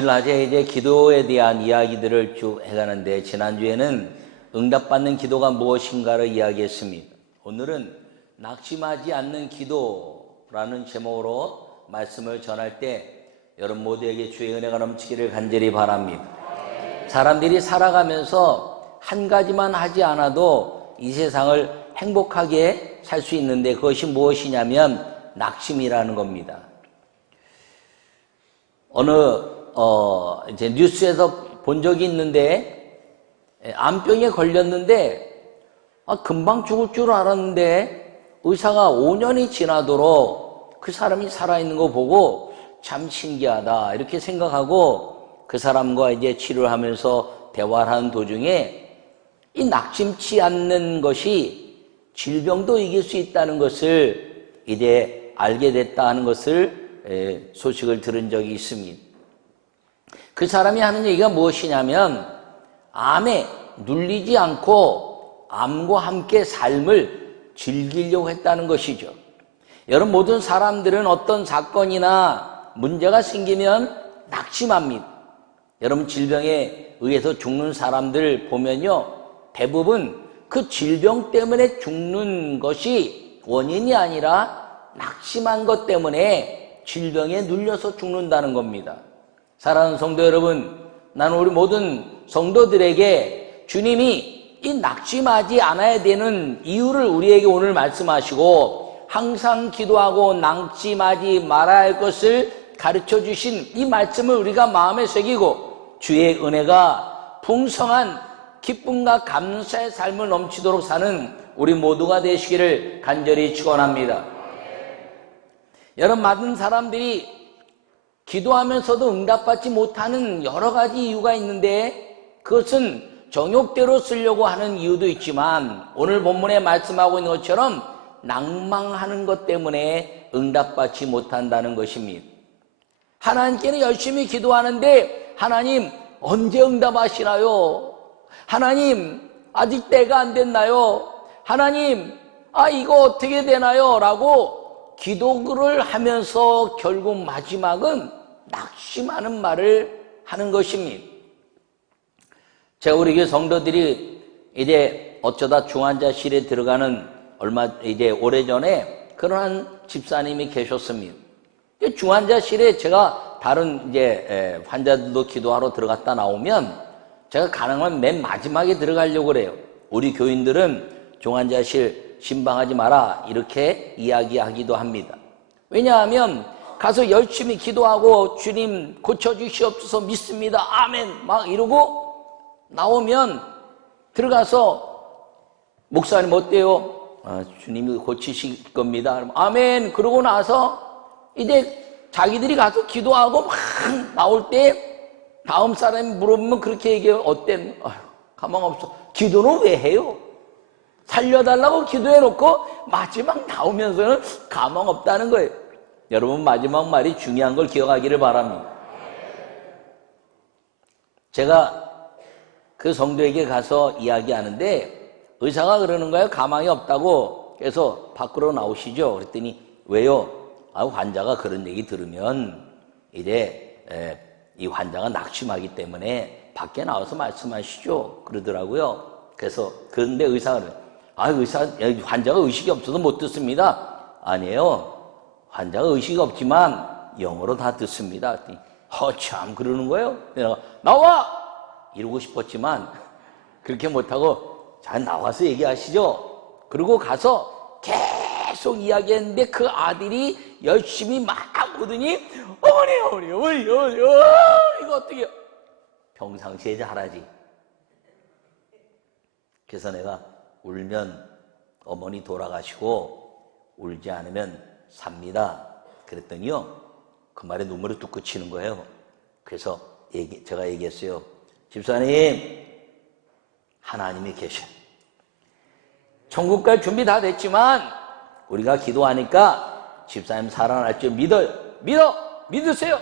낮에 이제 기도에 대한 이야기들을 쭉 해가는데, 지난주에는 응답받는 기도가 무엇인가를 이야기했습니다. 오늘은 낙심하지 않는 기도라는 제목으로 말씀을 전할 때 여러분 모두에게 주의 은혜가 넘치기를 간절히 바랍니다. 사람들이 살아가면서 한 가지만 하지 않아도 이 세상을 행복하게 살 수 있는데, 그것이 무엇이냐면 낙심이라는 겁니다. 이제 뉴스에서 본 적이 있는데, 암병에 걸렸는데, 금방 죽을 줄 알았는데, 의사가 5년이 지나도록 그 사람이 살아있는 거 보고 참 신기하다, 이렇게 생각하고 그 사람과 이제 치료를 하면서 대화를 하는 도중에 이 낙심치 않는 것이 질병도 이길 수 있다는 것을 이제 알게 됐다 하는 것을 소식을 들은 적이 있습니다. 그 사람이 하는 얘기가 무엇이냐면, 암에 눌리지 않고 암과 함께 삶을 즐기려고 했다는 것이죠. 여러분, 모든 사람들은 어떤 사건이나 문제가 생기면 낙심합니다. 여러분, 질병에 의해서 죽는 사람들 보면요, 대부분 그 질병 때문에 죽는 것이 원인이 아니라 낙심한 것 때문에 질병에 눌려서 죽는다는 겁니다. 사랑하는 성도 여러분, 나는 우리 모든 성도들에게 주님이 이 낙심하지 않아야 되는 이유를 우리에게 오늘 말씀하시고, 항상 기도하고 낙심하지 말아야 할 것을 가르쳐 주신 이 말씀을 우리가 마음에 새기고 주의 은혜가 풍성한 기쁨과 감사의 삶을 넘치도록 사는 우리 모두가 되시기를 간절히 축원합니다. 여러분, 많은 사람들이 기도하면서도 응답받지 못하는 여러 가지 이유가 있는데, 그것은 정욕대로 쓰려고 하는 이유도 있지만, 오늘 본문에 말씀하고 있는 것처럼 낭망하는 것 때문에 응답받지 못한다는 것입니다. 하나님께는 열심히 기도하는데, 하나님 언제 응답하시나요? 하나님 아직 때가 안 됐나요? 하나님 이거 어떻게 되나요? 라고 기도를 하면서 결국 마지막은 낙심하는 말을 하는 것입니다. 제가 우리 교회 성도들이 이제 어쩌다 중환자실에 들어가는 이제 오래전에 그런 집사님이 계셨습니다. 중환자실에 제가 다른 이제 환자들도 기도하러 들어갔다 나오면 제가 가능하면 맨 마지막에 들어가려고 그래요. 우리 교인들은 중환자실 신방하지 마라, 이렇게 이야기하기도 합니다. 왜냐하면 가서 열심히 기도하고 주님 고쳐주시옵소서 믿습니다, 아멘 막 이러고 나오면 들어가서 목사님 어때요? 주님이 고치실 겁니다, 아멘. 그러고 나서 이제 자기들이 가서 기도하고 막 나올 때 다음 사람이 물어보면 그렇게 얘기해요. 어때? 가망 없어. 기도는 왜 해요? 살려달라고 기도해놓고 마지막 나오면서는 가망 없다는 거예요. 여러분, 마지막 말이 중요한 걸 기억하기를 바랍니다. 제가 그 성도에게 가서 이야기하는데 의사가 그러는 거예요. 가망이 없다고. 그래서 밖으로 나오시죠. 그랬더니 왜요? 환자가 그런 얘기 들으면 이제 이 환자가 낙심하기 때문에 밖에 나와서 말씀하시죠, 그러더라고요. 그런데 의사가 환자가 의식이 없어서 못 듣습니다. 아니에요. 환자가 의식이 없지만 영어로 다 듣습니다. 참 그러는 거예요. 내가 나와! 이러고 싶었지만 그렇게 못하고, 잘 나와서 얘기하시죠. 그리고 가서 계속 이야기했는데 그 아들이 열심히 막 오더니 어머니 이거 어떻게 평상시에 잘하지. 그래서 내가 울면 어머니 돌아가시고 울지 않으면 삽니다 그랬더니요, 그 말에 눈물이 뚝 그치는 거예요. 그래서 제가 얘기했어요. 집사님, 하나님이 계셔. 천국 갈 준비 다 됐지만 우리가 기도하니까 집사님 살아날 줄 믿으세요.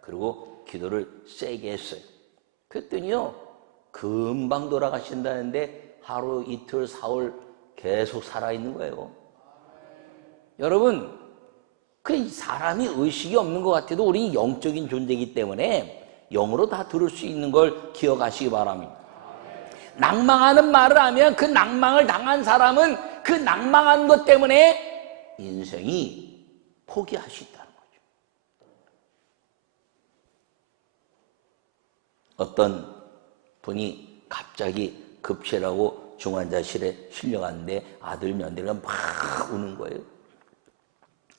그리고 기도를 세게 했어요. 그랬더니요, 금방 돌아가신다는데 하루 이틀 사흘 계속 살아있는 거예요. 여러분, 그 사람이 의식이 없는 것 같아도 우리 영적인 존재이기 때문에 영으로 다 들을 수 있는 걸 기억하시기 바랍니다. 낭망하는 말을 하면 그 낭망을 당한 사람은 그 낭망한 것 때문에 인생이 포기할 수 있다는 거죠. 어떤 분이 갑자기 급체라고 중환자실에 실려갔는데 아들 며느리가 막 우는 거예요.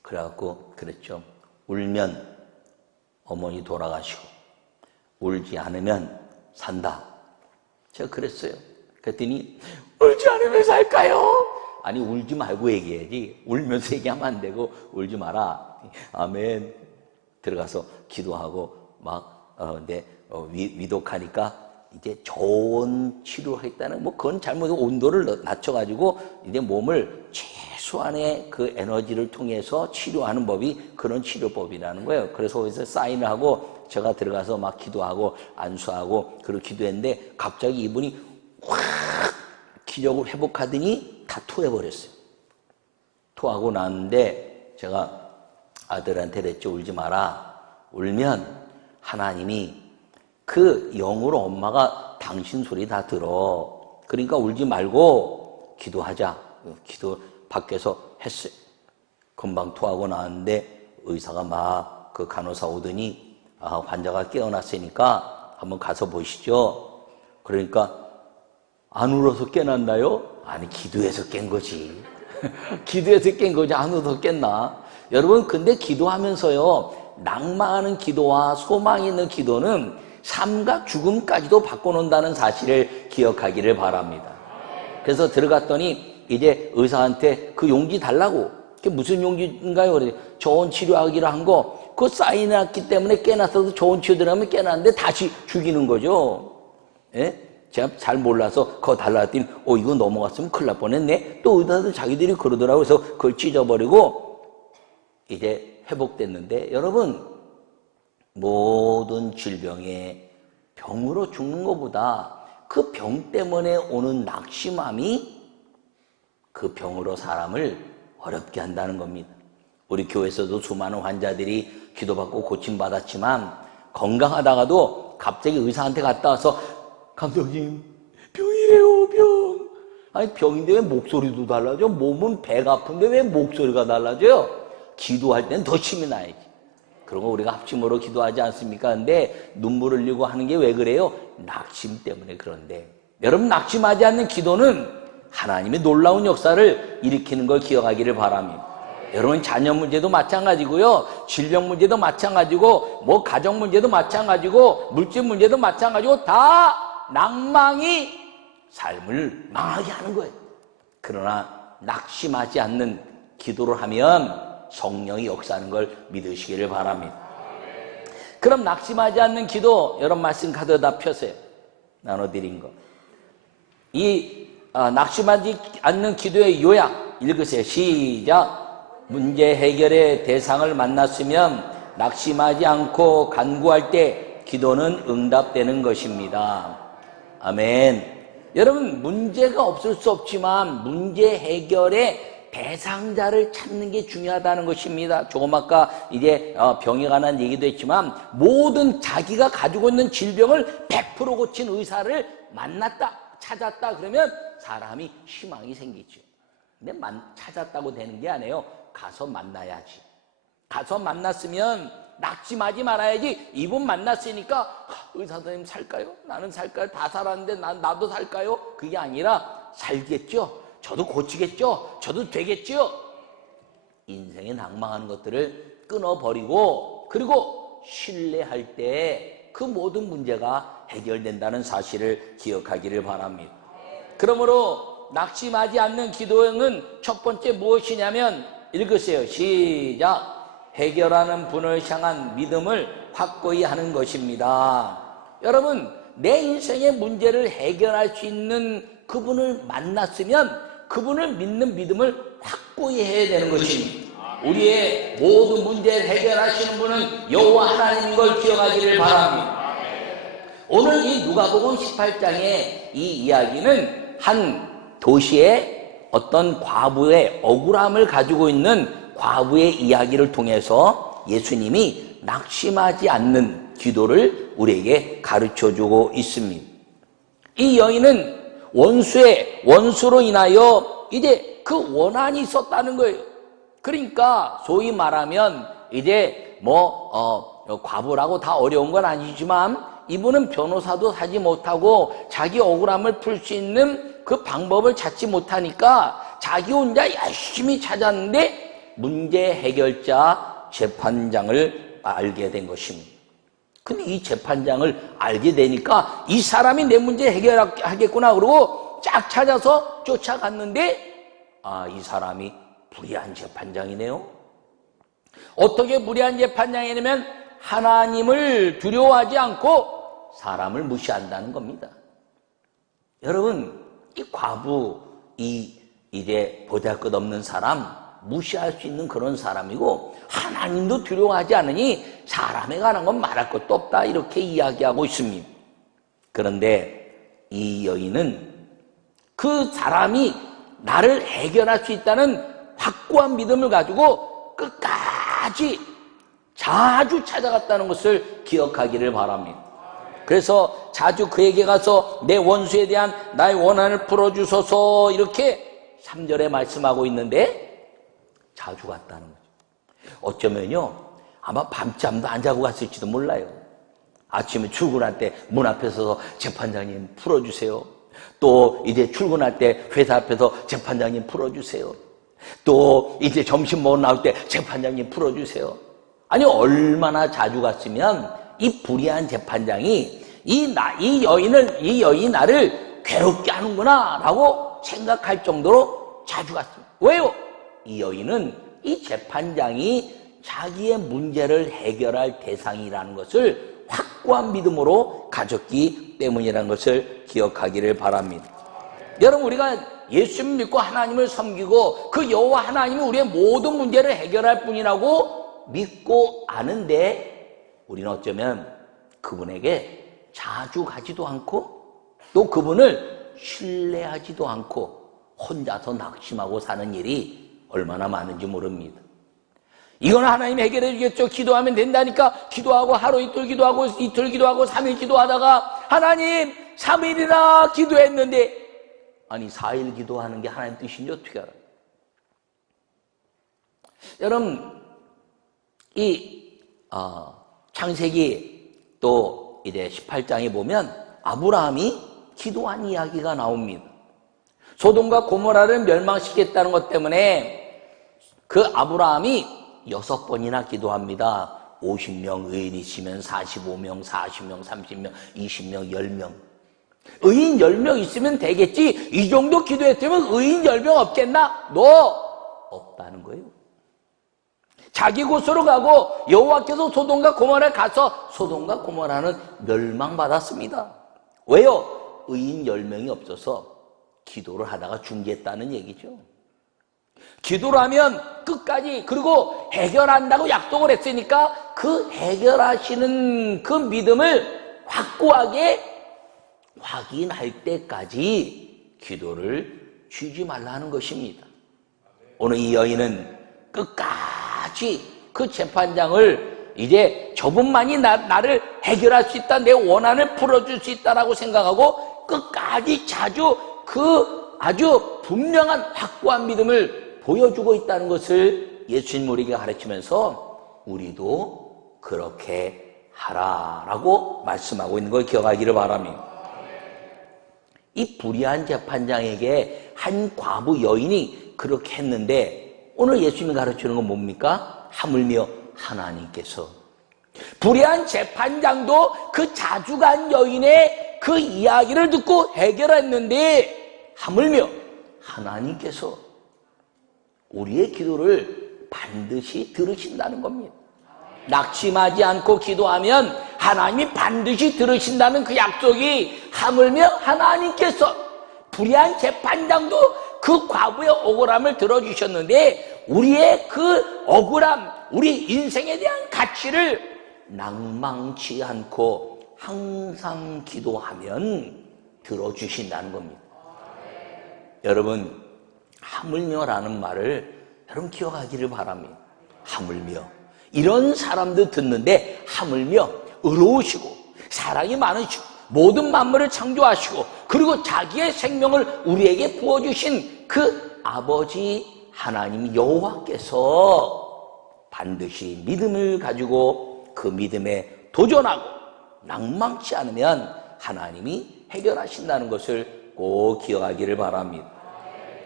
그래갖고 그랬죠. 울면 어머니 돌아가시고 울지 않으면 산다. 제가 그랬어요. 그랬더니 울지 않으면 살까요? 아니 울지 말고 얘기해야지. 울면서 얘기하면 안 되고 울지 마라. 아멘. 들어가서 기도하고 막 위독하니까 이제 좋은 치료하겠다는 그건 잘못해서 온도를 낮춰가지고 이제 몸을 최소한의 그 에너지를 통해서 치료하는 법이 그런 치료법이라는 거예요. 그래서 거기서 사인을 하고 제가 들어가서 막 기도하고 안수하고 그리고 기도했는데 갑자기 이분이 확 기력을 회복하더니 다 토해버렸어요. 토하고 나는데 제가 아들한테 그랬죠. 울지 마라. 울면 하나님이 그 영으로 엄마가 당신 소리 다 들어. 그러니까 울지 말고 기도하자. 기도 밖에서 했어요. 금방 토하고 나왔는데 의사가 막 그 간호사 오더니 환자가 깨어났으니까 한번 가서 보시죠. 그러니까 안 울어서 깨났나요? 아니 기도해서 깬 거지. 기도해서 깬 거지 안 울어서 깼나? 여러분 근데 기도하면서요 낭망하는 기도와 소망이 있는 기도는 삶과 죽음까지도 바꿔놓는다는 사실을 기억하기를 바랍니다. 그래서 들어갔더니 이제 의사한테 그 용지 달라고. 그게 무슨 용지인가요? 그래. 좋은 치료하기로 한 거. 그거 사인해놨기 때문에 깨났어도 좋은 치료 들어가면 깨났는데 다시 죽이는 거죠. 예? 제가 잘 몰라서 그거 달라했더니 이거 넘어갔으면 큰일 날 뻔했네. 또 의사들 자기들이 그러더라고. 그래서 그걸 찢어버리고 이제 회복됐는데 여러분 모든 질병에 병으로 죽는 것보다 그 병 때문에 오는 낙심함이 그 병으로 사람을 어렵게 한다는 겁니다. 우리 교회에서도 수많은 환자들이 기도받고 고침받았지만 건강하다가도 갑자기 의사한테 갔다 와서 감독님 병이래요 병. 아니 병인데 왜 목소리도 달라져? 몸은 배가 아픈데 왜 목소리가 달라져요? 기도할 때는 더 힘이 나야지. 그런 거 우리가 합심으로 기도하지 않습니까? 근데 눈물 흘리고 하는 게 왜 그래요? 낙심 때문에 그런데 여러분 낙심하지 않는 기도는 하나님의 놀라운 역사를 일으키는 걸 기억하기를 바랍니다. 여러분 자녀 문제도 마찬가지고요. 질병 문제도 마찬가지고 가정 문제도 마찬가지고 물질 문제도 마찬가지고 다 낭망이 삶을 망하게 하는 거예요. 그러나 낙심하지 않는 기도를 하면 성령이 역사하는 걸 믿으시기를 바랍니다. 그럼 낙심하지 않는 기도 여러분 말씀 가져다 펴세요. 나눠드린 거. 이 낙심하지 않는 기도의 요약 읽으세요. 시작. 문제 해결의 대상을 만났으면 낙심하지 않고 간구할 때 기도는 응답되는 것입니다. 아멘. 여러분 문제가 없을 수 없지만 문제 해결의 대상자를 찾는 게 중요하다는 것입니다. 조금 아까 이제 병에 관한 얘기도 했지만 모든 자기가 가지고 있는 질병을 100% 고친 의사를 만났다, 찾았다 그러면 사람이 희망이 생기죠. 근데 찾았다고 되는 게 아니에요. 가서 만나야지. 가서 만났으면 낙심하지 말아야지. 이분 만났으니까 의사 선생님 살까요? 나는 살까요? 다 살았는데 나도 살까요? 그게 아니라 살겠죠. 저도 고치겠죠. 저도 되겠죠. 인생에 낭망하는 것들을 끊어버리고 그리고 신뢰할 때 그 모든 문제가 해결된다는 사실을 기억하기를 바랍니다. 그러므로 낙심하지 않는 기도는 첫 번째 무엇이냐면 읽으세요. 시작. 해결하는 분을 향한 믿음을 확고히 하는 것입니다. 여러분 내 인생의 문제를 해결할 수 있는 그분을 만났으면 그분을 믿는 믿음을 확고히 해야 되는 것입니다. 우리의 모든 문제를 해결하시는 분은 여호와 하나님인 걸 기억하기를 바랍니다. 오늘 이 누가복음 18장의 이 이야기는 한 도시의 어떤 과부의 억울함을 가지고 있는 과부의 이야기를 통해서 예수님이 낙심하지 않는 기도를 우리에게 가르쳐주고 있습니다. 이 여인은 원수로 인하여 이제 그 원한이 있었다는 거예요. 그러니까 소위 말하면 이제 과부라고 다 어려운 건 아니지만 이분은 변호사도 사지 못하고 자기 억울함을 풀 수 있는 그 방법을 찾지 못하니까 자기 혼자 열심히 찾았는데 문제 해결자 재판장을 알게 된 것입니다. 근데 이 재판장을 알게 되니까 이 사람이 내 문제 해결하겠구나 그러고 쫙 찾아서 쫓아갔는데 이 사람이 불의한 재판장이네요. 어떻게 불의한 재판장이냐면 하나님을 두려워하지 않고 사람을 무시한다는 겁니다. 여러분, 이 과부, 이제 보잘것없는 사람, 무시할 수 있는 그런 사람이고 하나님도 두려워하지 않으니 사람에 관한 건 말할 것도 없다 이렇게 이야기하고 있습니다. 그런데 이 여인은 그 사람이 나를 해결할 수 있다는 확고한 믿음을 가지고 끝까지 자주 찾아갔다는 것을 기억하기를 바랍니다. 그래서 자주 그에게 가서 내 원수에 대한 나의 원한을 풀어주소서 이렇게 3절에 말씀하고 있는데 자주 갔다는 거죠. 어쩌면요 아마 밤잠도 안 자고 갔을지도 몰라요. 아침에 출근할 때 문 앞에 서서 재판장님 풀어주세요. 또 이제 출근할 때 회사 앞에서 재판장님 풀어주세요. 또 이제 점심 먹으러 나올 때 재판장님 풀어주세요. 아니 얼마나 자주 갔으면 이 불의한 재판장이 이 여인이 나를 괴롭게 하는구나 라고 생각할 정도로 자주 갔습니다. 왜요? 이 여인은 이 재판장이 자기의 문제를 해결할 대상이라는 것을 확고한 믿음으로 가졌기 때문이라는 것을 기억하기를 바랍니다. 여러분, 우리가 예수님 믿고 하나님을 섬기고 그 여호와 하나님이 우리의 모든 문제를 해결할 분이라고 믿고 아는데 우리는 어쩌면 그분에게 자주 가지도 않고 또 그분을 신뢰하지도 않고 혼자서 낙심하고 사는 일이 얼마나 많은지 모릅니다. 이건 하나님이 해결해 주겠죠. 기도하면 된다니까 기도하고 하루 이틀 기도하고 이틀 기도하고 3일 기도하다가 하나님 3일이나 기도했는데 아니 4일 기도하는 게 하나님 뜻인지 어떻게 알아요? 여러분 창세기 또 이제 18장에 보면 아브라함이 기도한 이야기가 나옵니다. 소돔과 고모라를 멸망시켰다는 것 때문에 그 아브라함이 6번이나 기도합니다. 50명 의인이시면 45명, 40명, 30명, 20명, 10명. 의인 10명 있으면 되겠지. 이 정도 기도했으면 의인 10명 없겠나? 없다는 거예요. 자기 곳으로 가고 여호와께서 소돔과 고모라에 가서 소돔과 고모라는 멸망받았습니다. 왜요? 의인 10명이 없어서 기도를 하다가 중지했다는 얘기죠. 기도를 하면 끝까지 그리고 해결한다고 약속을 했으니까 그 해결하시는 그 믿음을 확고하게 확인할 때까지 기도를 쉬지 말라는 것입니다. 오늘 이 여인은 끝까지 그 재판장을 이제 저분만이 나를 해결할 수 있다, 내 원한을 풀어줄 수 있다라고 생각하고 끝까지 자주 그 아주 분명한 확고한 믿음을 보여주고 있다는 것을 예수님 우리에게 가르치면서 우리도 그렇게 하라라고 말씀하고 있는 걸 기억하기를 바랍니다. 이 불의한 재판장에게 한 과부 여인이 그렇게 했는데 오늘 예수님이 가르치는 건 뭡니까? 하물며 하나님께서 불의한 재판장도 그 자주 간 여인의 그 이야기를 듣고 해결했는데 하물며 하나님께서 우리의 기도를 반드시 들으신다는 겁니다. 낙심하지 않고 기도하면 하나님이 반드시 들으신다는 그 약속이 하물며 하나님께서 불의한 재판장도 그 과부의 억울함을 들어주셨는데 우리의 그 억울함, 우리 인생에 대한 가치를 낭망치 않고 항상 기도하면 들어주신다는 겁니다. 여러분, 하물며라는 말을 여러분 기억하기를 바랍니다. 하물며. 이런 사람도 듣는데 하물며 의로우시고 사랑이 많으시고 모든 만물을 창조하시고 그리고 자기의 생명을 우리에게 부어주신 그 아버지 하나님 여호와께서 반드시 믿음을 가지고 그 믿음에 도전하고 낭망치 않으면 하나님이 해결하신다는 것을 꼭 기억하기를 바랍니다.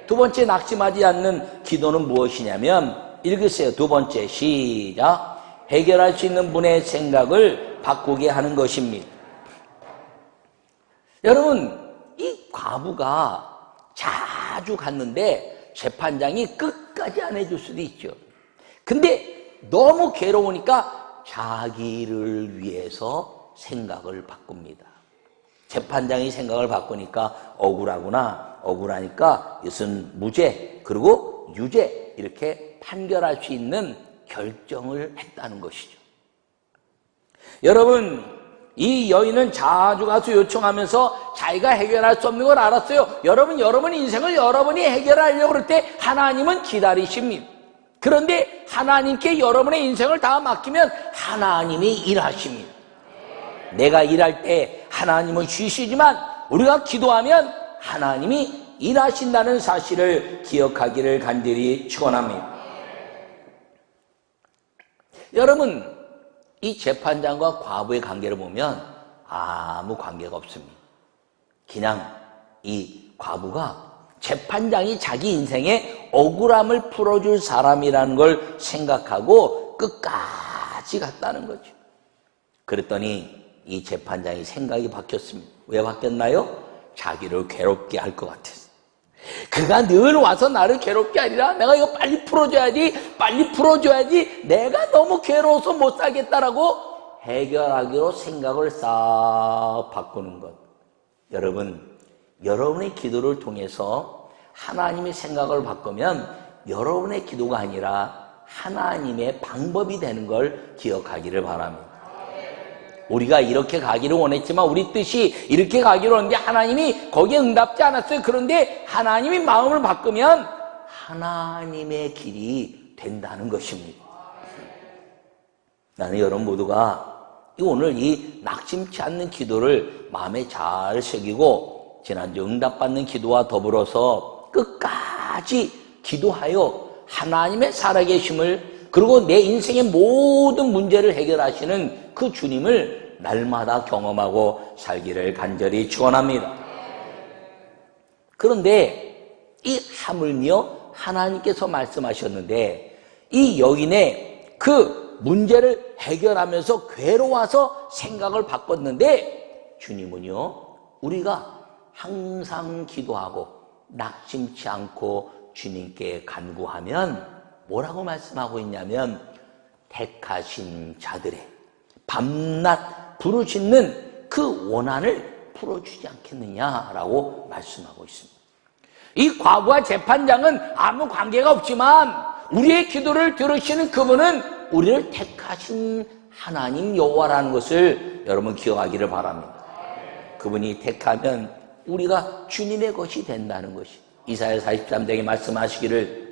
두 번째, 낙심하지 않는 기도는 무엇이냐면 읽으세요. 두 번째, 시작. 해결할 수 있는 분의 생각을 바꾸게 하는 것입니다. 여러분, 이 과부가 자주 갔는데 재판장이 끝까지 안 해줄 수도 있죠. 근데 너무 괴로우니까 자기를 위해서 생각을 바꿉니다. 재판장이 생각을 바꾸니까 억울하구나, 억울하니까 이것은 무죄 그리고 유죄 이렇게 판결할 수 있는 결정을 했다는 것이죠. 여러분, 이 여인은 자주 가서 요청하면서 자기가 해결할 수 없는 걸 알았어요. 여러분 인생을 여러분이 해결하려고 그럴 때 하나님은 기다리십니다. 그런데 하나님께 여러분의 인생을 다 맡기면 하나님이 일하십니다. 내가 일할 때 하나님은 쉬시지만 우리가 기도하면 하나님이 일하신다는 사실을 기억하기를 간절히 축원합니다. 여러분, 이 재판장과 과부의 관계를 보면 아무 관계가 없습니다. 그냥 이 과부가 재판장이 자기 인생의 억울함을 풀어줄 사람이라는 걸 생각하고 끝까지 갔다는 거죠. 그랬더니 이 재판장이 생각이 바뀌었습니다. 왜 바뀌었나요? 자기를 괴롭게 할 것 같았어요. 그가 늘 와서 나를 괴롭게 하리라. 내가 이거 빨리 풀어줘야지. 내가 너무 괴로워서 못 살겠다라고 해결하기로 생각을 싹 바꾸는 것. 여러분, 여러분의 기도를 통해서 하나님의 생각을 바꾸면 여러분의 기도가 아니라 하나님의 방법이 되는 걸 기억하기를 바랍니다. 우리가 이렇게 가기를 원했지만 우리 뜻이 이렇게 가기로 했는데 하나님이 거기에 응답지 않았어요. 그런데 하나님이 마음을 바꾸면 하나님의 길이 된다는 것입니다. 나는 여러분 모두가 오늘 이 낙심치 않는 기도를 마음에 잘 새기고 지난주 응답받는 기도와 더불어서 끝까지 기도하여 하나님의 살아계심을 그리고 내 인생의 모든 문제를 해결하시는 그 주님을 날마다 경험하고 살기를 간절히 축원합니다. 그런데 이 하물며 하나님께서 말씀하셨는데 이 여인의 그 문제를 해결하면서 괴로워서 생각을 바꿨는데 주님은요, 우리가 항상 기도하고 낙심치 않고 주님께 간구하면 뭐라고 말씀하고 있냐면 택하신 자들의 밤낮 부르짖는 그 원한을 풀어주지 않겠느냐라고 말씀하고 있습니다. 이 과부와 재판장은 아무 관계가 없지만 우리의 기도를 들으시는 그분은 우리를 택하신 하나님 여호와라는 것을 여러분 기억하기를 바랍니다. 그분이 택하면 우리가 주님의 것이 된다는 것이 이사야 43장에 말씀하시기를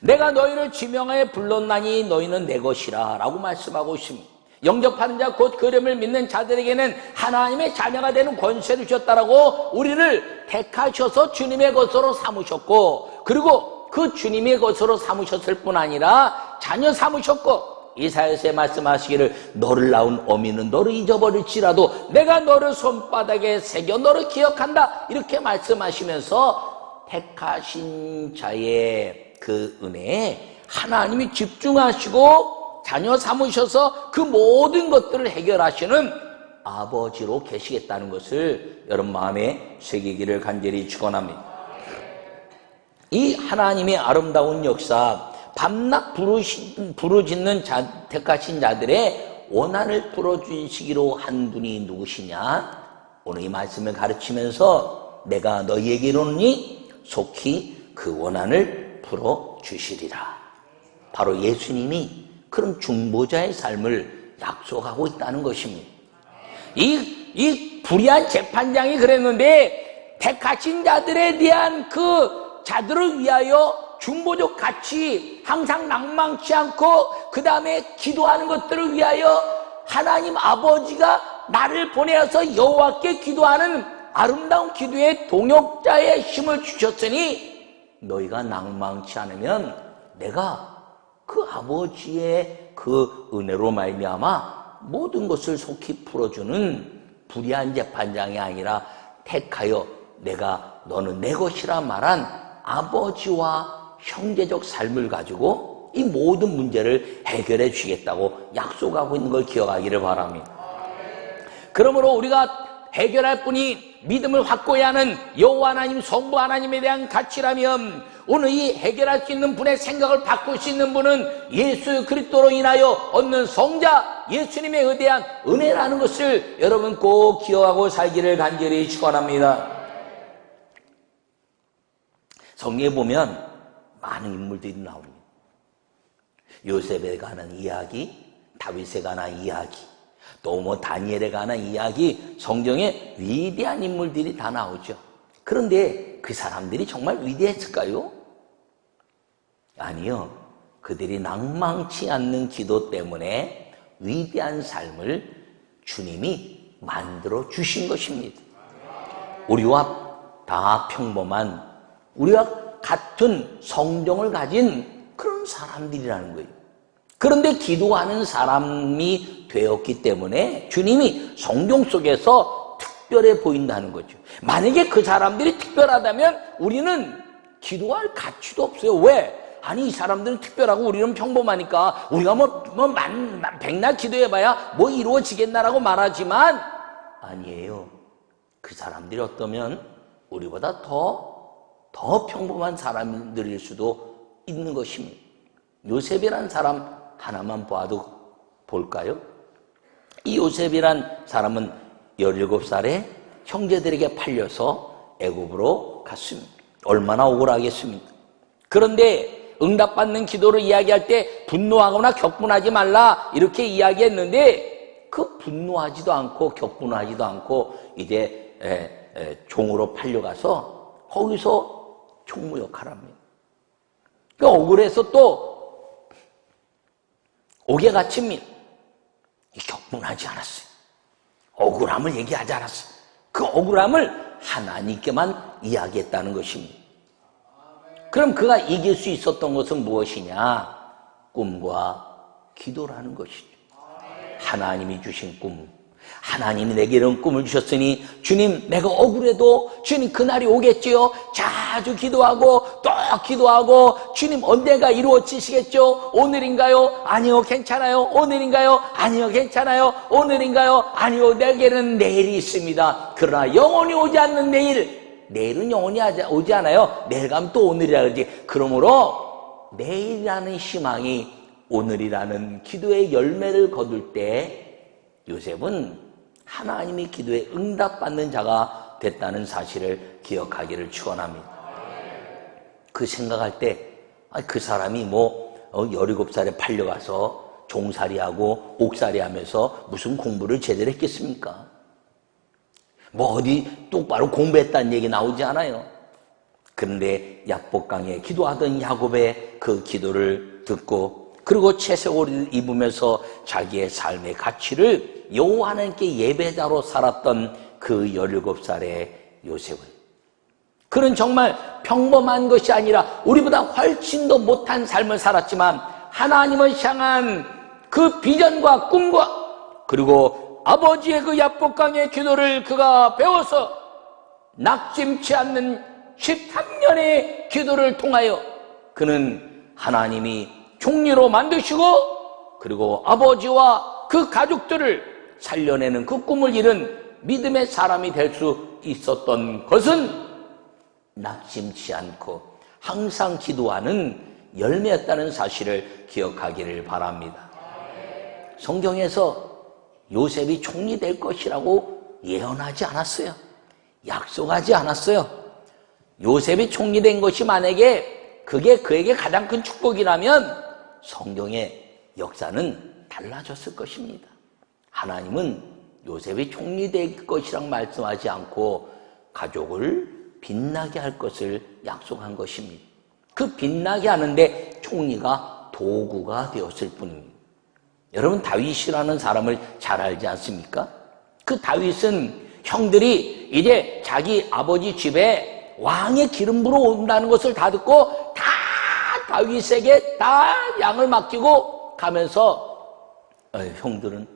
내가 너희를 지명하여 불렀나니 너희는 내 것이라 라고 말씀하고 있습니다. 영접하는 자 곧 그 이름을 믿는 자들에게는 하나님의 자녀가 되는 권세를 주셨다라고 우리를 택하셔서 주님의 것으로 삼으셨고 그리고 그 주님의 것으로 삼으셨을 뿐 아니라 자녀 삼으셨고 이사야서에 말씀하시기를 너를 낳은 어미는 너를 잊어버릴지라도 내가 너를 손바닥에 새겨 너를 기억한다 이렇게 말씀하시면서 택하신 자의 그 은혜에 하나님이 집중하시고 자녀 삼으셔서 그 모든 것들을 해결하시는 아버지로 계시겠다는 것을 여러분 마음에 새기기를 간절히 축원합니다. 이 하나님의 아름다운 역사 밤낮 부르짖는 택하신 자들의 원한을 풀어주시기로 한 분이 누구시냐? 오늘 이 말씀을 가르치면서 내가 너희에게 이르노니 속히 그 원한을 풀어주시리라. 바로 예수님이 그런 중보자의 삶을 약속하고 있다는 것입니다. 이 불의한 재판장이 그랬는데 택하신 자들에 대한 그 자들을 위하여 중보적 가치 항상 낭망치 않고 그 다음에 기도하는 것들을 위하여 하나님 아버지가 나를 보내어서 여호와께 기도하는 아름다운 기도의 동역자의 힘을 주셨으니 너희가 낭망치 않으면 내가 그 아버지의 그 은혜로 말미암아 모든 것을 속히 풀어주는 불의한 재판장이 아니라 택하여 내가 너는 내 것이라 말한 아버지와 형제적 삶을 가지고 이 모든 문제를 해결해 주겠다고 약속하고 있는 걸 기억하기를 바랍니다. 그러므로 우리가 해결할 분이 믿음을 확고히 하는 여호와 하나님, 성부 하나님에 대한 가치라면 오늘 이 해결할 수 있는 분의 생각을 바꿀 수 있는 분은 예수 그리스도로 인하여 얻는 성자 예수님에 의대한 은혜라는 것을 여러분 꼭 기억하고 살기를 간절히 축원합니다. 성경에 보면 많은 인물들이 나옵니다. 요셉에 관한 이야기, 다윗에 관한 이야기, 또 뭐 다니엘에 관한 이야기, 성경에 위대한 인물들이 다 나오죠. 그런데 그 사람들이 정말 위대했을까요? 아니요. 그들이 낭망치 않는 기도 때문에 위대한 삶을 주님이 만들어 주신 것입니다. 우리와 다 평범한, 우리와 같은 성정을 가진 그런 사람들이라는 거예요. 그런데 기도하는 사람이 되었기 때문에 주님이 성경 속에서 특별해 보인다는 거죠. 만약에 그 사람들이 특별하다면 우리는 기도할 가치도 없어요. 왜? 아니, 이 사람들은 특별하고 우리는 평범하니까 우리가 백날 기도해봐야 뭐 이루어지겠나라고 말하지만 아니에요. 그 사람들이 어떠면 우리보다 더 평범한 사람들일 수도 있는 것입니다. 요셉이란 사람 하나만 봐도 볼까요? 이 요셉이란 사람은 17살에 형제들에게 팔려서 애굽으로 갔습니다. 얼마나 억울하겠습니까? 그런데 응답받는 기도를 이야기할 때 분노하거나 격분하지 말라 이렇게 이야기했는데 그 분노하지도 않고 격분하지도 않고 이제 종으로 팔려가서 거기서 총무 역할을 합니다. 그러니까 억울해서 또 옥에 갇힙니다. 격분하지 않았어요. 억울함을 얘기하지 않았어요. 그 억울함을 하나님께만 이야기했다는 것입니다. 그럼 그가 이길 수 있었던 것은 무엇이냐? 꿈과 기도라는 것이죠. 하나님이 주신 꿈, 하나님이 내게 이런 꿈을 주셨으니 주님, 내가 억울해도 주님 그날이 오겠지요. 자주 기도하고 또 기도하고 주님 언젠가 이루어지시겠죠. 오늘인가요? 아니요, 괜찮아요. 오늘인가요? 아니요, 괜찮아요. 오늘인가요? 아니요, 내게는 내일이 있습니다. 그러나 영원히 오지 않는 내일은 영원히 오지 않아요. 내일 가면 또 오늘이라 그러지. 그러므로 내일이라는 희망이 오늘이라는 기도의 열매를 거둘 때 요셉은 하나님의 기도에 응답받는 자가 됐다는 사실을 기억하기를 축원합니다. 그 생각할 때 그 사람이 17살에 팔려가서 종살이하고 옥살이하면서 무슨 공부를 제대로 했겠습니까? 어디 똑바로 공부했다는 얘기 나오지 않아요. 그런데 약복강에 기도하던 야곱의 그 기도를 듣고 그리고 채색옷을 입으면서 자기의 삶의 가치를 여호와 하나님께 예배자로 살았던 그 17살의 요셉은 그는 정말 평범한 것이 아니라 우리보다 훨씬 더 못한 삶을 살았지만 하나님을 향한 그 비전과 꿈과 그리고 아버지의 그 약복강의 기도를 그가 배워서 낙심치 않는 13년의 기도를 통하여 그는 하나님이 총리로 만드시고 그리고 아버지와 그 가족들을 살려내는 그 꿈을 이룬 믿음의 사람이 될 수 있었던 것은 낙심치 않고 항상 기도하는 열매였다는 사실을 기억하기를 바랍니다. 성경에서 요셉이 총리 될 것이라고 예언하지 않았어요. 약속하지 않았어요. 요셉이 총리 된 것이 만약에 그게 그에게 가장 큰 축복이라면 성경의 역사는 달라졌을 것입니다. 하나님은 요셉이 총리 될 것이라고 말씀하지 않고 가족을 빛나게 할 것을 약속한 것입니다. 그 빛나게 하는데 총리가 도구가 되었을 뿐입니다. 여러분 다윗이라는 사람을 잘 알지 않습니까? 그 다윗은 형들이 이제 자기 아버지 집에 왕의 기름 부어 온다는 것을 다 듣고 다 다윗에게 다 양을 맡기고 가면서 형들은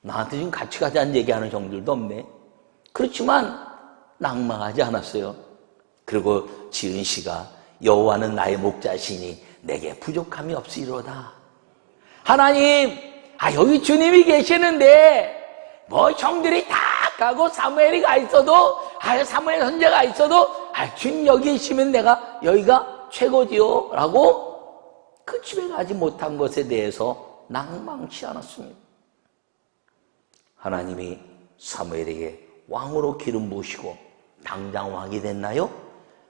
나한테 지금 같이 가자는 얘기하는 형들도 없네. 그렇지만 낭망하지 않았어요. 그리고 지은 씨가 여호와는 나의 목자시니 내게 부족함이 없으리로다. 하나님, 여기 주님이 계시는데 뭐 형들이 다 가고 사무엘이 가 있어도 사무엘 선지자가 있어도 주님 여기 계시면 내가 여기가 최고지요 라고 그 집에 가지 못한 것에 대해서 낭망치 않았습니다. 하나님이 사무엘에게 왕으로 기름 부으시고 당장 왕이 됐나요?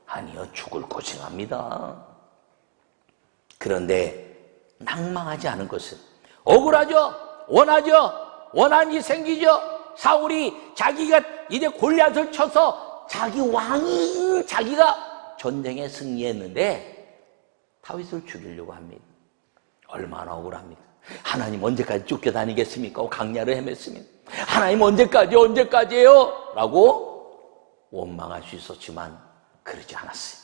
아니요, 죽을 고생합니다. 그런데 낭망하지 않은 것은 억울하죠? 원하죠? 원한이 생기죠? 사울이 자기가 이제 골리앗을 쳐서 자기 왕인 자기가 전쟁에 승리했는데 다윗을 죽이려고 합니다. 얼마나 억울합니까? 하나님 언제까지 쫓겨다니겠습니까? 강야를 헤맸습니다. 하나님 언제까지예요? 라고 원망할 수 있었지만 그러지 않았어요.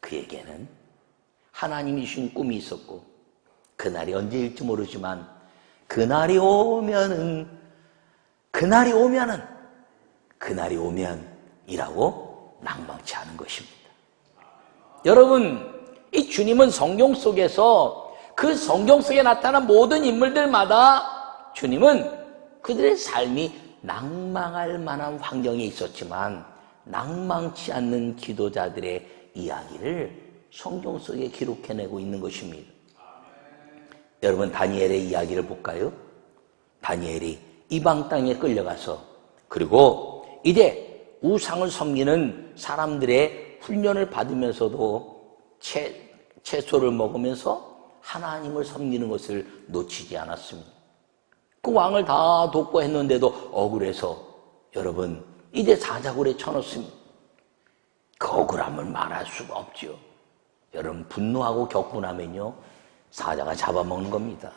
그에게는 하나님이 주신 꿈이 있었고 그날이 언제일지 모르지만 그날이 오면이라고 낭망치 않은 것입니다. 여러분, 이 주님은 성경 속에서 그 성경 속에 나타난 모든 인물들마다 주님은 그들의 삶이 낭망할 만한 환경에 있었지만 낭망치 않는 기도자들의 이야기를 성경 속에 기록해내고 있는 것입니다. 여러분, 다니엘의 이야기를 볼까요? 다니엘이 이방 땅에 끌려가서 그리고 이제 우상을 섬기는 사람들의 훈련을 받으면서도 채소를 먹으면서 하나님을 섬기는 것을 놓치지 않았습니다. 그 왕을 다 돕고 했는데도 억울해서 여러분 이제 사자굴에 쳐넣습니다. 그 억울함을 말할 수가 없죠. 여러분 분노하고 격분하면요 사자가 잡아먹는 겁니다.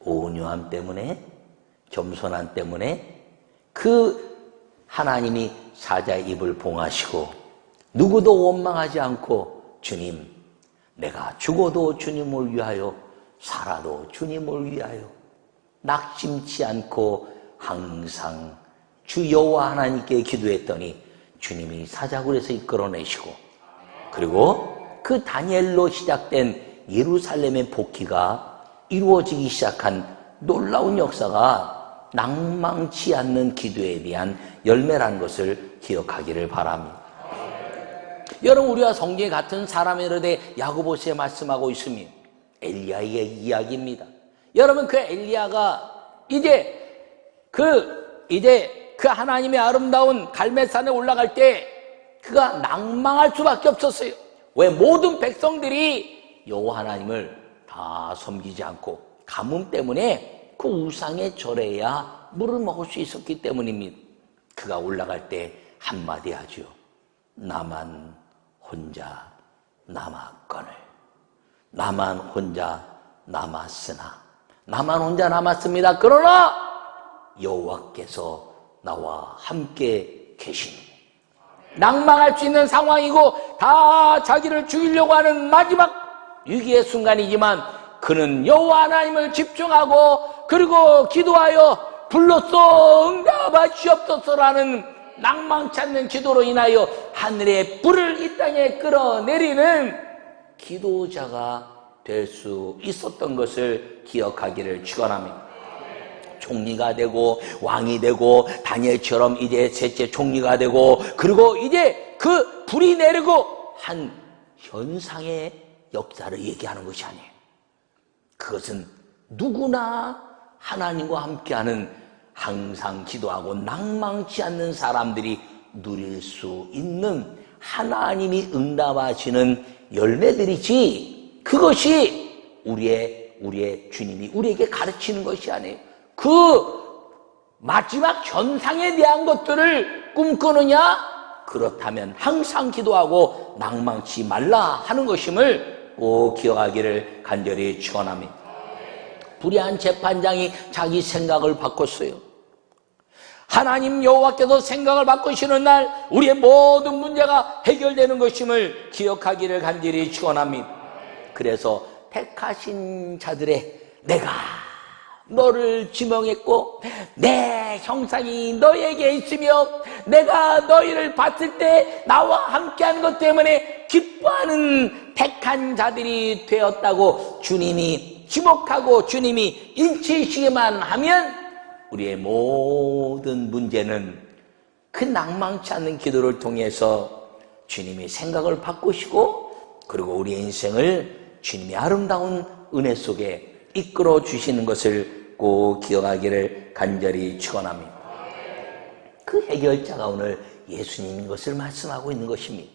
온유함 때문에 겸손함 때문에 그 하나님이 사자의 입을 봉하시고 누구도 원망하지 않고 주님 내가 죽어도 주님을 위하여 살아도 주님을 위하여 낙심치 않고 항상 주 여호와 하나님께 기도했더니 주님이 사자굴에서 이끌어내시고 그리고 그 다니엘로 시작된 예루살렘의 복귀가 이루어지기 시작한 놀라운 역사가 낭망치 않는 기도에 대한 열매라는 것을 기억하기를 바랍니다. 여러분 우리와 성경에 같은 사람에 대해 야고보서에 말씀하고 있습니다. 엘리야의 이야기입니다. 여러분 그 엘리야가 이제 그 하나님의 아름다운 갈멜산에 올라갈 때 그가 낭망할 수밖에 없었어요. 왜? 모든 백성들이 여호와 하나님을 다 섬기지 않고 가뭄 때문에 그 우상의 절에야 물을 먹을 수 있었기 때문입니다. 그가 올라갈 때 한마디 하죠. 나만 혼자 남았거늘 나만 혼자 남았으나 나만 혼자 남았습니다. 그러나 여호와께서 나와 함께 계시니 낭망할 수 있는 상황이고 다 자기를 죽이려고 하는 마지막 위기의 순간이지만 그는 여호와 하나님을 집중하고 그리고 기도하여 불로써 응답하시옵소서라는 낭망치 않는 기도로 인하여 하늘의 불을 이 땅에 끌어내리는 기도자가 될 수 있었던 것을 기억하기를 축원합니다. 총리가 되고 왕이 되고 다니엘처럼 이제 셋째 총리가 되고 그리고 이제 그 불이 내리고 한 현상의 역사를 얘기하는 것이 아니에요. 그것은 누구나 하나님과 함께하는 항상 기도하고 낭망치 않는 사람들이 누릴 수 있는 하나님이 응답하시는 열매들이지 그것이 우리의 주님이 우리에게 가르치는 것이 아니에요. 그 마지막 현상에 대한 것들을 꿈꾸느냐? 그렇다면 항상 기도하고 낭망치 말라 하는 것임을 꼭 기억하기를 간절히 축원합니다. 불의한 재판장이 자기 생각을 바꿨어요. 하나님 여호와께서 생각을 바꾸시는 날 우리의 모든 문제가 해결되는 것임을 기억하기를 간절히 축원합니다. 그래서 택하신 자들의 내가 너를 지명했고 내 형상이 너에게 있으며 내가 너희를 봤을 때 나와 함께한 것 때문에 기뻐하는 택한 자들이 되었다고 주님이 지목하고 주님이 인치시기만 하면 우리의 모든 문제는 그 낭망치 않는 기도를 통해서 주님이 생각을 바꾸시고 그리고 우리의 인생을 주님의 아름다운 은혜 속에 이끌어 주시는 것을 꼭 기억하기를 간절히 축원합니다. 그 해결자가 오늘 예수님인 것을 말씀하고 있는 것입니다.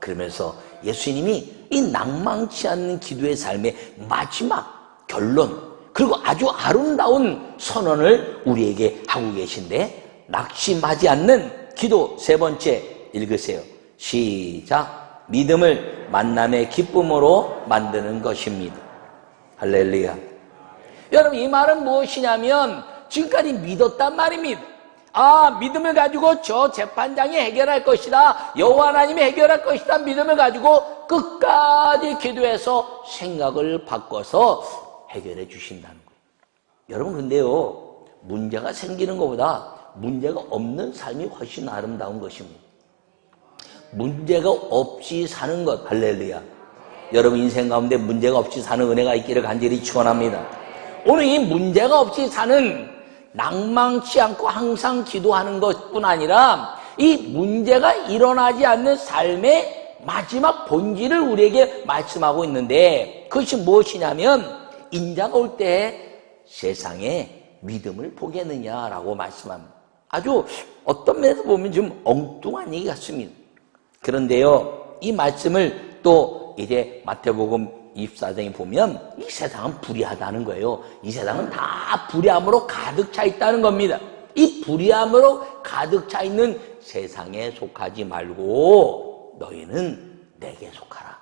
그러면서 예수님이 이 낭망치 않는 기도의 삶의 마지막 결론 그리고 아주 아름다운 선언을 우리에게 하고 계신데 낙심하지 않는 기도 세 번째 읽으세요. 시작. 믿음을 만남의 기쁨으로 만드는 것입니다. 할렐루야. 여러분 이 말은 무엇이냐면 지금까지 믿었단 말입니다. 믿음을 가지고 저 재판장이 해결할 것이다. 여호와 하나님이 해결할 것이다. 믿음을 가지고 끝까지 기도해서 생각을 바꿔서 해결해 주신다는 거예요. 여러분 근데요 문제가 생기는 것보다 문제가 없는 삶이 훨씬 아름다운 것입니다. 문제가 없이 사는 것 할렐루야. 여러분 인생 가운데 문제가 없이 사는 은혜가 있기를 간절히 축원합니다. 오늘 이 문제가 없이 사는 낭망치 않고 항상 기도하는 것뿐 아니라 이 문제가 일어나지 않는 삶의 마지막 본질을 우리에게 말씀하고 있는데 그것이 무엇이냐면 인자가 올 때 세상에 믿음을 보겠느냐라고 말씀합니다. 아주 어떤 면에서 보면 좀 엉뚱한 얘기 같습니다. 그런데요 이 말씀을 또 이제 마태복음 24장에 보면 이 세상은 불의하다는 거예요. 이 세상은 다 불의함으로 가득 차 있다는 겁니다. 이 불의함으로 가득 차 있는 세상에 속하지 말고 너희는 내게 속하라.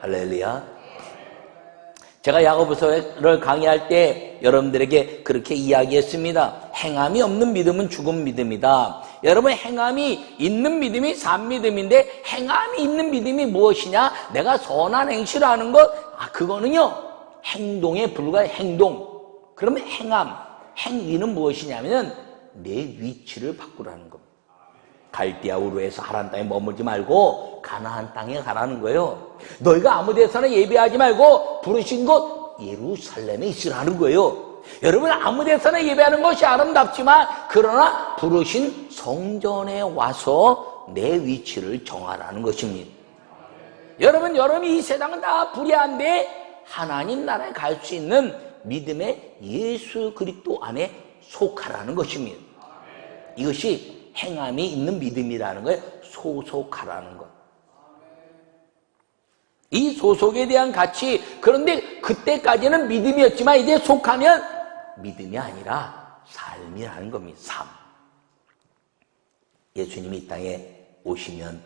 할렐루야. 제가 야고보서를 강의할 때 여러분들에게 그렇게 이야기했습니다. 행함이 없는 믿음은 죽은 믿음이다. 여러분 행함이 있는 믿음이 산 믿음인데 행함이 있는 믿음이 무엇이냐? 내가 선한 행실을 하는 것 그거는요 행동에 불과해. 행동. 그러면 행위는 무엇이냐면 내 위치를 바꾸라는 겁니다. 갈대아 우르에서 하란 땅에 머물지 말고 가나안 땅에 가라는 거예요. 너희가 아무 데서나 예배하지 말고 부르신 곳 예루살렘에 있으라는 거예요. 여러분 아무 데서나 예배하는 것이 아름답지만 그러나 부르신 성전에 와서 내 위치를 정하라는 것입니다. 여러분이 이 세상은 다 불의한데 하나님 나라에 갈 수 있는 믿음의 예수 그리스도 안에 속하라는 것입니다. 이것이 행함이 있는 믿음이라는 거예요. 소속하라는 것. 이 소속에 대한 가치, 그런데 그때까지는 믿음이었지만 이제 속하면 믿음이 아니라 삶이라는 겁니다. 삶. 예수님이 이 땅에 오시면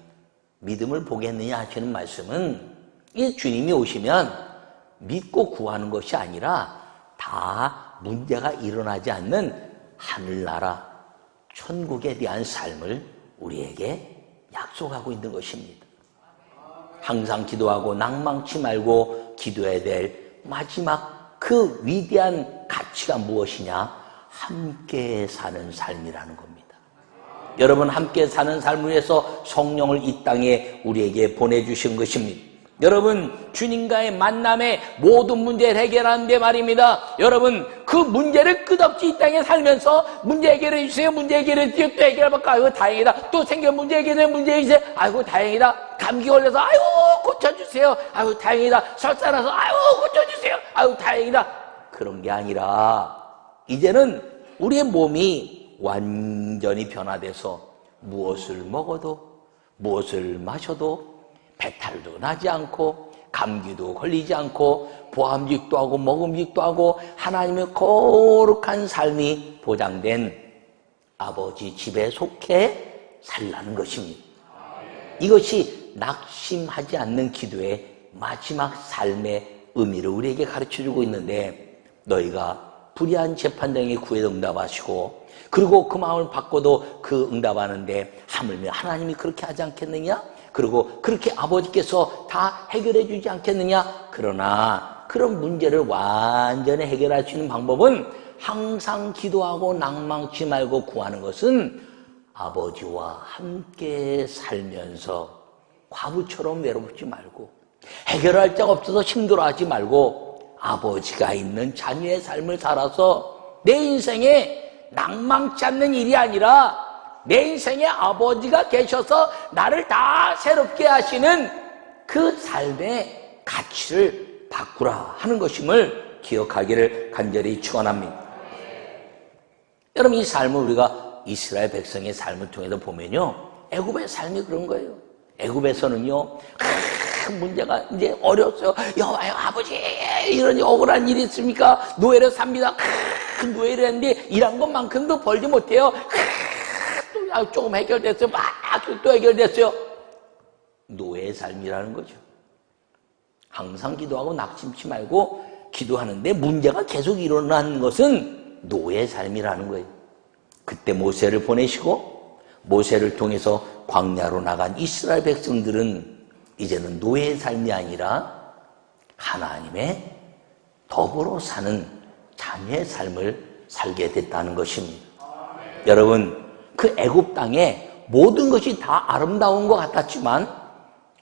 믿음을 보겠느냐 하시는 말씀은 이 주님이 오시면 믿고 구하는 것이 아니라 다 문제가 일어나지 않는 하늘나라 천국에 대한 삶을 우리에게 약속하고 있는 것입니다. 항상 기도하고 낭망치 말고 기도해야 될 마지막 그 위대한 가치가 무엇이냐? 함께 사는 삶이라는 겁니다. 여러분 함께 사는 삶을 위해서 성령을 이 땅에 우리에게 보내주신 것입니다. 여러분 주님과의 만남에 모든 문제를 해결하는데 말입니다. 여러분 그 문제를 끝없이 이 땅에 살면서 문제 해결해 주세요. 문제 해결해 주세요. 또 해결해볼까? 아이고 다행이다. 또 생겨 문제 해결해 문제 해주세요. 아이고 다행이다. 감기 걸려서 아이고 고쳐주세요. 아이고 다행이다. 설사 나서 아이고 고쳐주세요. 아이고 다행이다. 그런 게 아니라 이제는 우리의 몸이 완전히 변화돼서 무엇을 먹어도 무엇을 마셔도 배탈도 나지 않고 감기도 걸리지 않고 보암직도 하고 먹음직도 하고 하나님의 거룩한 삶이 보장된 아버지 집에 속해 살라는 것입니다. 이것이 낙심하지 않는 기도의 마지막 삶의 의미를 우리에게 가르쳐주고 있는데 너희가 불의한 재판장의 구에 응답하시고 그리고 그 마음을 바꿔도 그 응답하는데 하물며 하나님이 그렇게 하지 않겠느냐? 그리고 그렇게 아버지께서 다 해결해 주지 않겠느냐? 그러나 그런 문제를 완전히 해결할 수 있는 방법은 항상 기도하고 낭망치 말고 구하는 것은 아버지와 함께 살면서 과부처럼 외롭지 말고 해결할 자가 없어서 힘들어하지 말고 아버지가 있는 자녀의 삶을 살아서 내 인생에 낭망치 않는 일이 아니라 내 인생에 아버지가 계셔서 나를 다 새롭게 하시는 그 삶의 가치를 바꾸라 하는 것임을 기억하기를 간절히 축원합니다. 여러분, 이 삶을 우리가 이스라엘 백성의 삶을 통해서 보면요, 애굽의 삶이 그런 거예요. 애굽에서는요, 문제가 이제 어려웠어요. 여호와여 아버지, 이런 억울한 일이 있습니까? 노예로 삽니다. 노예를 했는데 일한 것만큼도 벌지 못해요. 또 조금 해결됐어요. 막 또 해결됐어요. 노예의 삶이라는 거죠. 항상 기도하고 낙심치 말고 기도하는데 문제가 계속 일어나는 것은 노예의 삶이라는 거예요. 그때 모세를 보내시고 모세를 통해서 광야로 나간 이스라엘 백성들은 이제는 노예의 삶이 아니라 하나님의 더불어 사는 자녀의 삶을 살게 됐다는 것입니다. 여러분, 그 애굽 땅에 모든 것이 다 아름다운 것 같았지만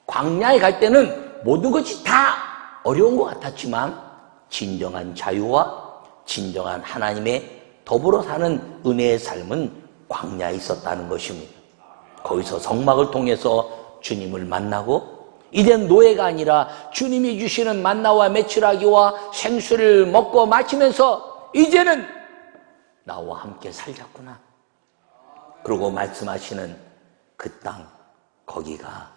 광야에 갈 때는 모든 것이 다 어려운 것 같았지만 진정한 자유와 진정한 하나님의 더불어 사는 은혜의 삶은 광야에 있었다는 것입니다. 거기서 성막을 통해서 주님을 만나고 이젠 노예가 아니라 주님이 주시는 만나와 메추라기와 생수를 먹고 마시면서 이제는 나와 함께 살자꾸나. 그리고 말씀하시는 그 땅, 거기가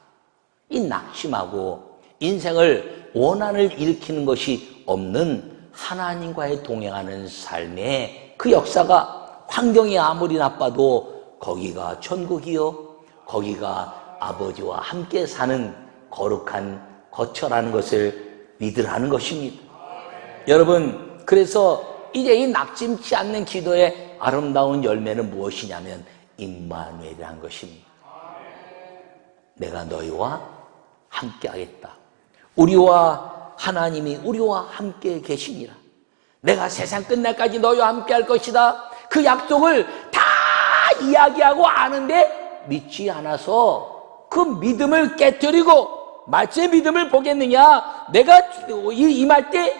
이 낙심하고 인생을 원한을 일으키는 것이 없는 하나님과의 동행하는 삶의 그 역사가 환경이 아무리 나빠도 거기가 천국이요, 거기가 아버지와 함께 사는 거룩한 거처라는 것을 믿으라는 것입니다. 여러분, 그래서 이제 이 낙심치 않는 기도의 아름다운 열매는 무엇이냐면 임마누엘이라는 것입니다. 내가 너희와 함께 하겠다. 우리와 하나님이 우리와 함께 계시니라. 내가 세상 끝날까지 너희와 함께 할 것이다. 그 약속을 다 이야기하고 아는데 믿지 않아서 그 믿음을 깨뜨리고 말씀의 믿음을 보겠느냐? 내가 임할 때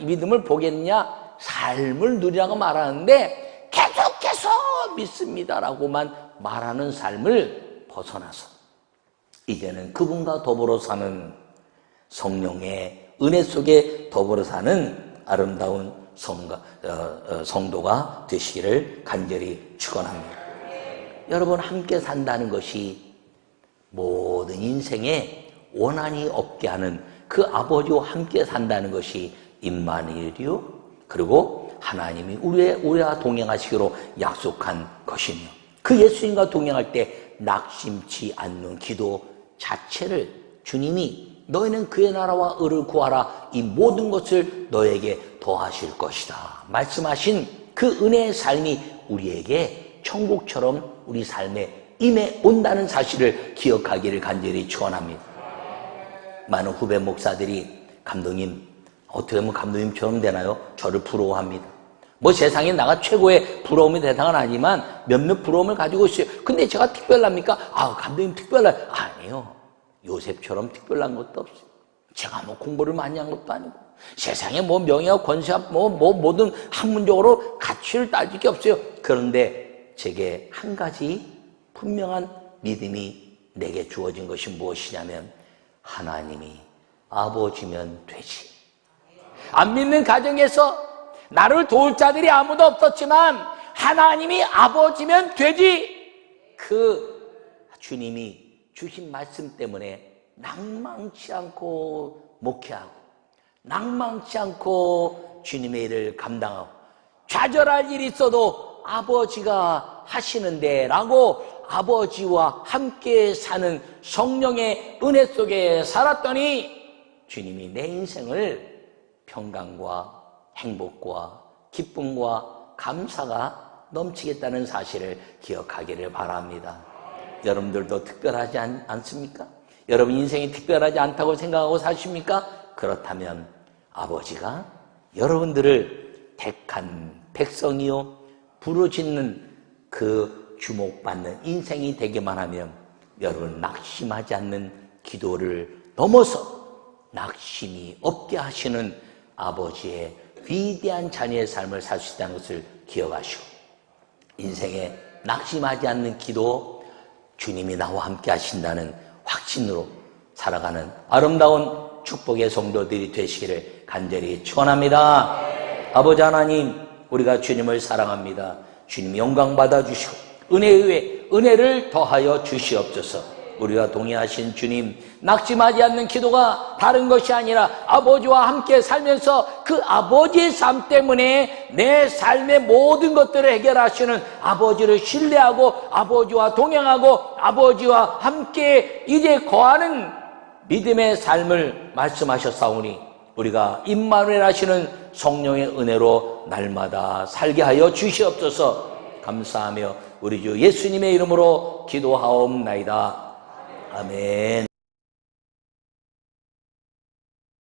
믿음을 보겠느냐? 삶을 누리라고 말하는데 계속해서 믿습니다라고만 말하는 삶을 벗어나서 이제는 그분과 더불어 사는 성령의 은혜 속에 더불어 사는 아름다운 성도가 되시기를 간절히 축원합니다. 여러분, 함께 산다는 것이 모든 인생에 원한이 없게 하는 그 아버지와 함께 산다는 것이 임마누엘이요, 그리고 하나님이 우리와 동행하시기로 약속한 것이며 그 예수님과 동행할 때 낙심치 않는 기도 자체를 주님이 너희는 그의 나라와 의를 구하라, 이 모든 것을 너에게 더하실 것이다 말씀하신 그 은혜의 삶이 우리에게 천국처럼 우리 삶에 임해 온다는 사실을 기억하기를 간절히 축원합니다. 많은 후배 목사들이 감독님, 어떻게 하면 감독님처럼 되나요? 저를 부러워합니다. 뭐 세상에 나가 최고의 부러움의 대상은 아니지만 몇몇 부러움을 가지고 있어요. 근데 제가 특별합니까? 감독님 특별해. 아니에요. 요셉처럼 특별한 것도 없어요. 제가 뭐 공부를 많이 한 것도 아니고 세상에 뭐 명예와 권세와 모든 학문적으로 가치를 따질 게 없어요. 그런데 제게 한 가지 분명한 믿음이 내게 주어진 것이 무엇이냐면 하나님이 아버지면 되지. 안 믿는 가정에서 나를 도울 자들이 아무도 없었지만 하나님이 아버지면 되지. 그 주님이 주신 말씀 때문에 낭망치 않고 목회하고 낭망치 않고 주님의 일을 감당하고 좌절할 일이 있어도 아버지가 하시는데 라고 아버지와 함께 사는 성령의 은혜 속에 살았더니 주님이 내 인생을 평강과 행복과 기쁨과 감사가 넘치겠다는 사실을 기억하기를 바랍니다. 여러분들도 특별하지 않습니까? 여러분 인생이 특별하지 않다고 생각하고 사십니까? 그렇다면 아버지가 여러분들을 택한 백성이요 부르짖는 그 주목받는 인생이 되기만 하면 여러분 낙심하지 않는 기도를 넘어서 낙심이 없게 하시는 아버지의 위대한 자녀의 삶을 살 수 있다는 것을 기억하시고, 인생에 낙심하지 않는 기도, 주님이 나와 함께 하신다는 확신으로 살아가는 아름다운 축복의 성도들이 되시기를 간절히 축원합니다. 아버지 하나님, 우리가 주님을 사랑합니다. 주님 영광 받아주시고 은혜에 의해 은혜를 더하여 주시옵소서. 우리가 동의하신 주님, 낙심하지 않는 기도가 다른 것이 아니라 아버지와 함께 살면서 그 아버지의 삶 때문에 내 삶의 모든 것들을 해결하시는 아버지를 신뢰하고 아버지와 동행하고 아버지와 함께 이제 거하는 믿음의 삶을 말씀하셨사오니 우리가 임마누엘 하시는 성령의 은혜로 날마다 살게 하여 주시옵소서. 감사하며 우리 주 예수님의 이름으로 기도하옵나이다. 아멘.